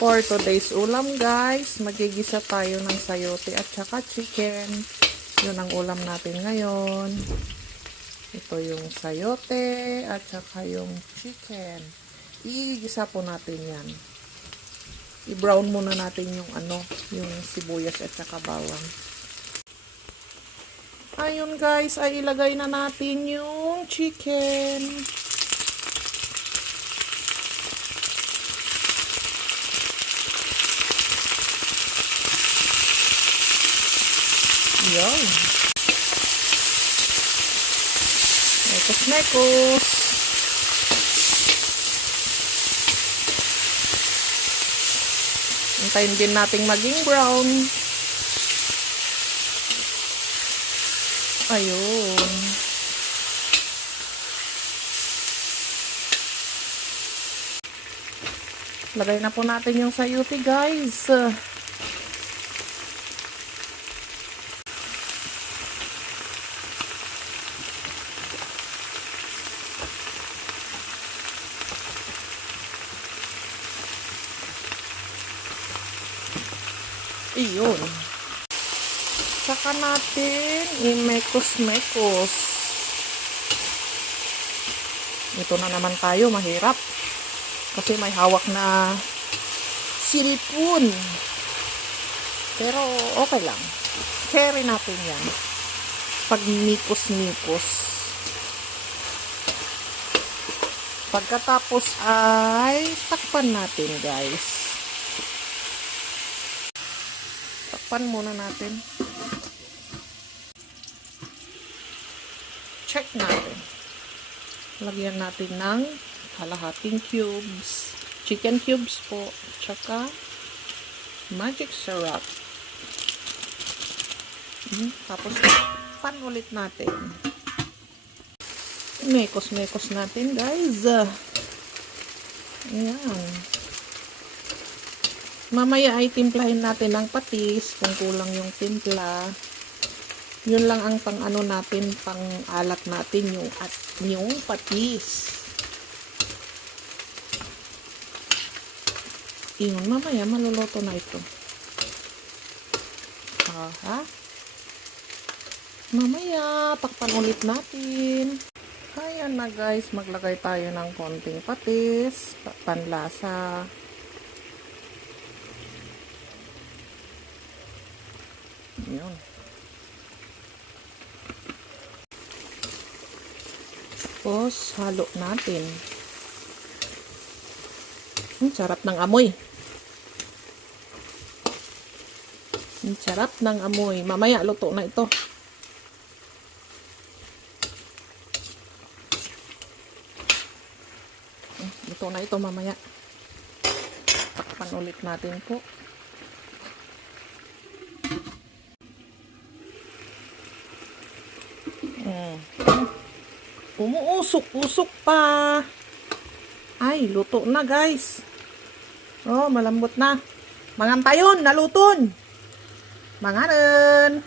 For today's ulam guys, magigisa tayo ng sayote at saka chicken. Yun ang ulam natin ngayon. Ito yung sayote at saka yung chicken. Igisa po natin yan. I-brown muna natin yung yung sibuyas at saka bawang. Ayun guys, ay ilagay na natin yung chicken. Yan. Mekos-mekos. Hintayin din nating maging brown. Ayun. Lagay na po natin yung sayote guys. Iyon. Saka natin i-mekos-mekos. Ito na naman tayo, mahirap. Kasi may hawak na silpon. Pero okay lang. Carry natin yan. Pag mikos-mikos. Pagkatapos ay takpan natin guys. Takpan muna natin. Check natin. Lagyan natin ng kalahating cubes. Chicken cubes po. Tsaka magic syrup. Tapos pan ulit natin. Mekos-mekos natin guys. Ayan. Mamaya ay timplahin natin ng patis kung kulang yung timpla. Yun lang ang pang natin, pang alat natin yung patis. Yun, mamaya maluluto na ito. Aha. Mamaya, takpan ulit natin. Ayan na guys, maglagay tayo ng konting patis, panlasa. Yun. Tapos, halo natin. Sarap ng amoy. Sarap ng amoy. Mamaya, luto na ito. Luto na ito mamaya. Takpan ulit natin po. Umuusok-usok pa. Ay, luto na guys. Oh, malambot na. Mangantayon, naluton. Manganan.